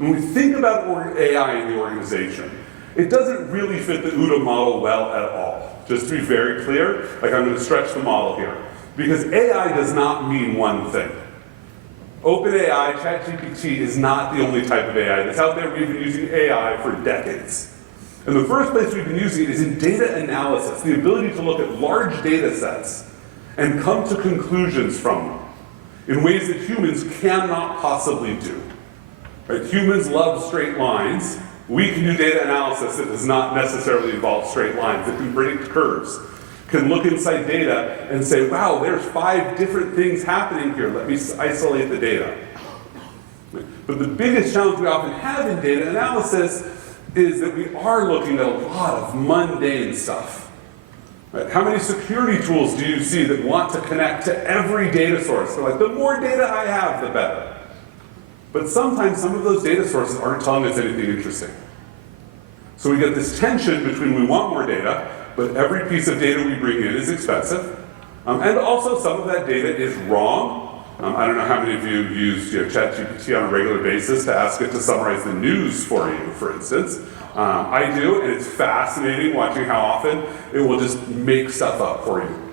When we think about AI in the organization, it doesn't really fit the OODA model well at all. Just to be very clear, like I'm going to stretch the model here. Because AI does not mean one thing. OpenAI, ChatGPT is not the only type of AI that's out there. We've been using AI for decades. And the first place we've been using it is in data analysis, the ability to look at large data sets and come to conclusions from them in ways that humans cannot possibly do. Right? Humans love straight lines. We can do data analysis that does not necessarily involve straight lines. It can predict curves, can look inside data and say, wow, there's 5 different things happening here. Let me isolate the data. But the biggest challenge we often have in data analysis is that we are looking at a lot of mundane stuff. Right? How many security tools do you see that want to connect to every data source? They're like, the more data I have, the better. But sometimes some of those data sources aren't telling us anything interesting. So we get this tension between we want more data, but every piece of data we bring in is expensive. And also some of that data is wrong. I don't know how many of you use ChatGPT on a regular basis to ask it to summarize the news for you, for instance. I do, and it's fascinating watching how often it will just make stuff up for you.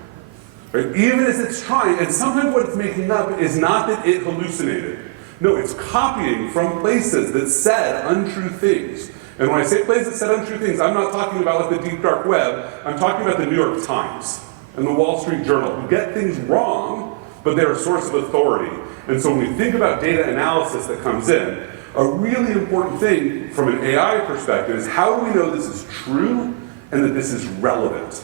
Right? Even as it's trying, and sometimes what it's making up is not that it hallucinated. No, it's copying from places that said untrue things. And when I say places that said untrue things, I'm not talking about like the deep dark web, I'm talking about the New York Times and the Wall Street Journal, who get things wrong, but they're a source of authority. And so when we think about data analysis that comes in, a really important thing from an AI perspective is how do we know this is true and that this is relevant?